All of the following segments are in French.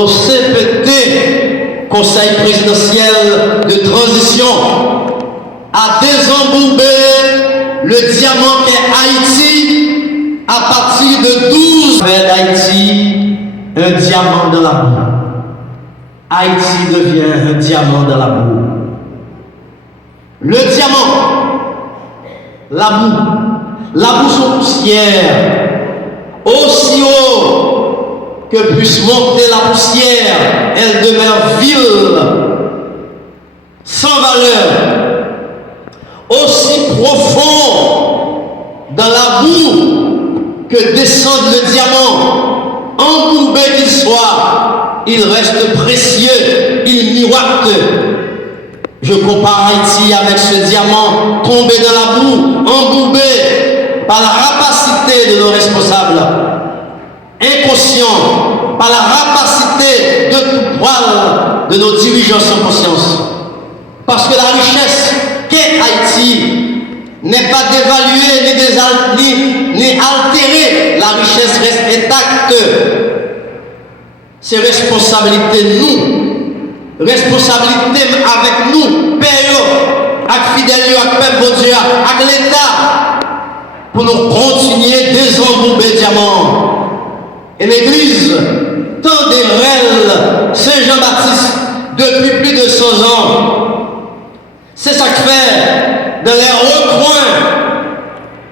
au CPT, Conseil présidentiel de transition, à désembourbé le diamant qu'est Haïti à partir de 12 vers d'Haïti, un diamant dans la boue. Haïti devient un diamant dans la boue. Le diamant, la boue sous poussière, aussi haut que puisse monter la poussière, elle demeure vile, sans valeur, aussi profond dans la boue que descende le diamant, embourbé qu'il soit, il reste précieux, il miroite. Je compare Haïti avec ce diamant tombé dans la boue, embourbé par la rapacité de nos responsables, inconscients par la rapacité de tout poil de nos dirigeants sans conscience. Parce que la richesse qu'est Haïti n'est pas dévaluée ni altérée. La richesse reste intacte. C'est responsabilité nous, responsabilité avec nous, père, avec fidèles, avec peuple bon Dieu, avec l'État, pour nous continuer désembourber diamant. Et l'Église, tant d'elle, Saint Jean-Baptiste, depuis plus de 100 ans, c'est ça que fait dans les recoins,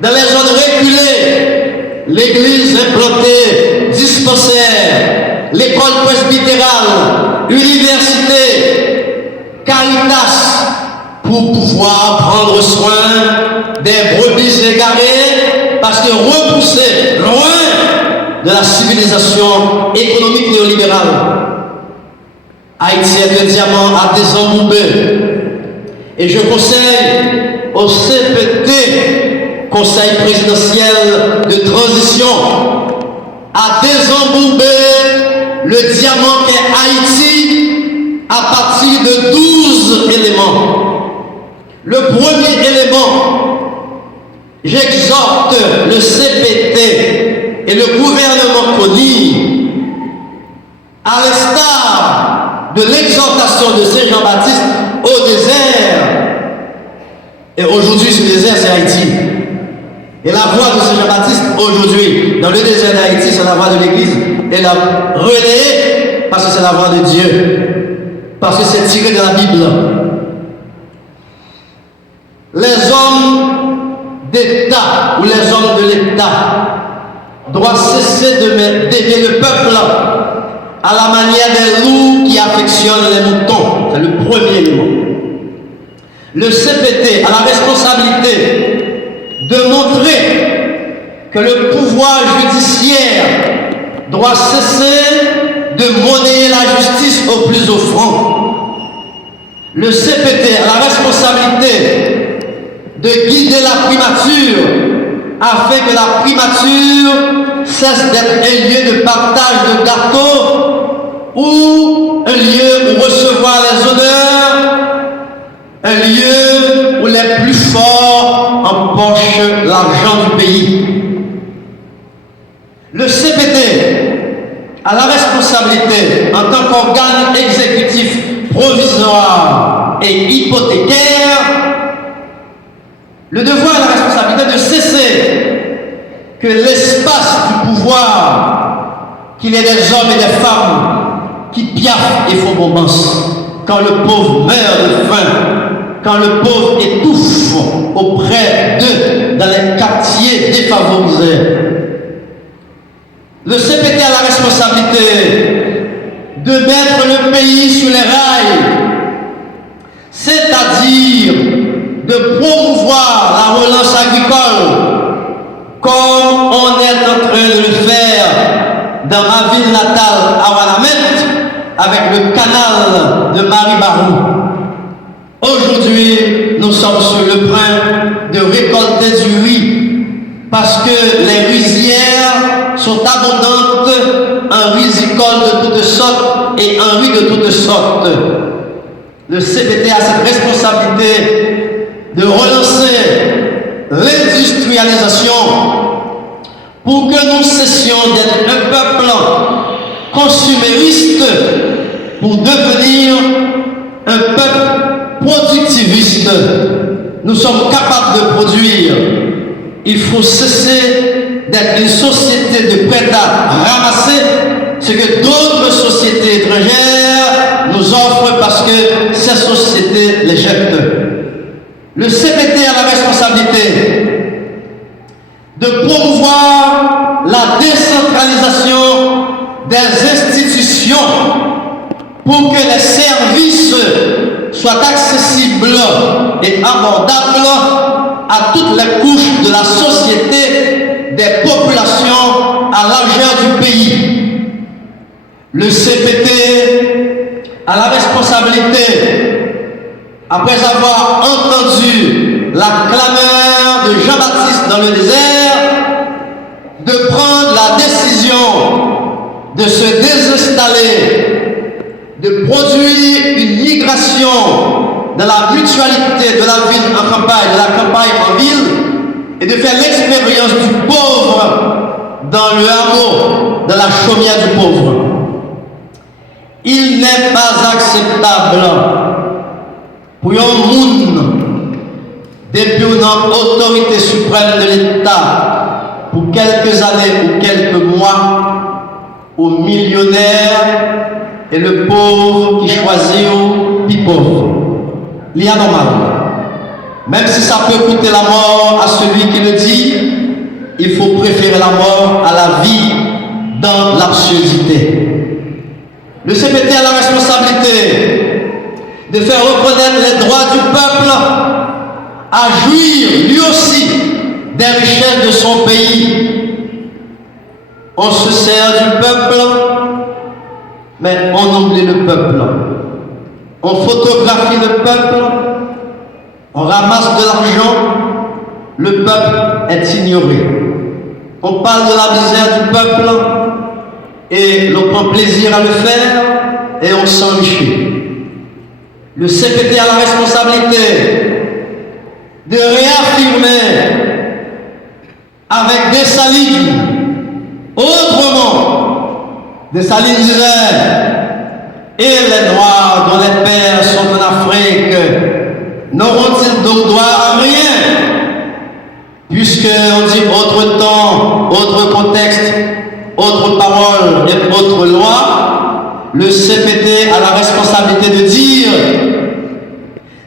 dans les zones reculées, l'Église implantée, dispensaire, l'école presbytérale, université, Caritas, pour pouvoir prendre soin des brebis égarées, parce que repousser loin de la civilisation économique néolibérale. Haïti est un diamant à désembourber. Et je conseille au CPT, Conseil présidentiel de transition, à désembourber le diamant qu'est Haïti à partir de 12 éléments. Le premier élément, j'exhorte le CPT et le gouvernement CONI, à l'instar de l'exhortation de Saint Jean-Baptiste au désert. Et aujourd'hui, ce désert, c'est Haïti. Et la voix de Saint Jean-Baptiste, aujourd'hui, dans le désert d'Haïti, c'est la voix de l'Église. Elle a relayé parce que c'est la voix de Dieu. Parce que c'est tiré de la Bible. Les hommes d'État ou les hommes de l'État doivent cesser d'aimer le peuple à la manière des loups qui affectionnent les moutons. C'est le premier élément. Le CPT a la responsabilité de montrer que le pouvoir judiciaire doit cesser de monnayer la justice au plus offrant. Le CPT a la responsabilité de guider la primature afin que la primature cesse d'être un lieu de partage de gâteaux ou un lieu où recevoir les honneurs, un lieu où les plus forts empochent l'argent du pays. Le CPT a la responsabilité en tant qu'organe exécutif provisoire et hypothécaire, le devoir et la responsabilité de cesser que l'espace du pouvoir, qu'il y ait des hommes et des femmes qui piaffent et font bombance, quand le pauvre meurt de faim, quand le pauvre étouffe auprès d'eux dans les quartiers défavorisés. Le CPT a la responsabilité de mettre le pays sur les rails, c'est-à-dire de promouvoir la relance agricole comme on est en train de le faire dans ma ville natale à Wanamet avec le canal de Marie-Barou. Aujourd'hui, nous sommes sur le point de récolter du riz parce que les rizières sont abondantes en risicole de toutes sortes et en riz de toutes sortes. Le CPT a cette responsabilité de relancer l'industrialisation pour que nous cessions d'être un peuple consumériste pour devenir un peuple productiviste. Nous sommes capables de produire. Il faut cesser d'être une société de prêt à ramasser ce que d'autres sociétés étrangères nous offrent parce que ces sociétés les jettent. Le CPT a la responsabilité de promouvoir la décentralisation des institutions pour que les services soient accessibles et abordables à toutes les couches de la société, des populations à largeur du pays. Le CPT a la responsabilité, après avoir entendu la clameur de Jean-Baptiste dans le désert, de prendre la décision de se désinstaller, de produire une migration dans la mutualité de la ville en campagne, de la campagne en ville, et de faire l'expérience du pauvre dans le hameau, dans la chaumière du pauvre. Il n'est pas acceptable pour un monde, depuis une autorité suprême de l'État, pour quelques années ou quelques mois, aux millionnaires et le pauvre qui choisit au plus pauvre. Il y a normal. Même si ça peut coûter la mort à celui qui le dit, il faut préférer la mort à la vie dans l'absurdité. Le CPT a la responsabilité de faire reconnaître les droits du peuple à jouir lui aussi des richesses de son pays. On se sert du peuple, mais on oublie le peuple. On photographie le peuple, on ramasse de l'argent, le peuple est ignoré. On parle de la misère du peuple et l'on prend plaisir à le faire et on s'enrichit. Le CPT a la responsabilité de réaffirmer avec Dessalines, autrement, Dessalines disait, et les Noirs dont les pères sont en Afrique n'auront-ils donc droit à rien? Puisque on dit autre temps, autre contexte, autre parole et autre loi, le CPT a la responsabilité de dire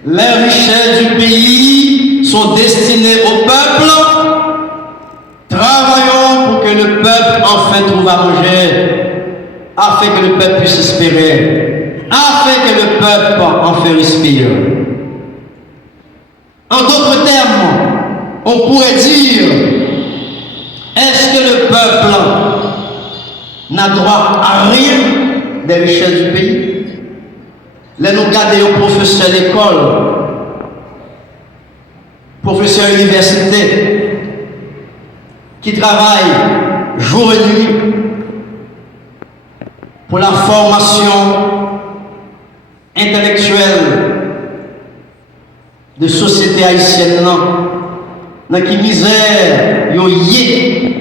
les richesses du pays sont destinées au peuple. Travaillons pour que le peuple enfin trouve à manger, afin que le peuple puisse espérer, afin que le peuple enfin respire. En d'autres termes, on pourrait dire, est-ce que le peuple n'a droit à rien des richesses du pays? Là, nous regardons aux professeurs d'école, professeurs d'université, qui travaillent jour et nuit pour la formation intellectuelle de société haïtienne, dans qui misère, yo yé,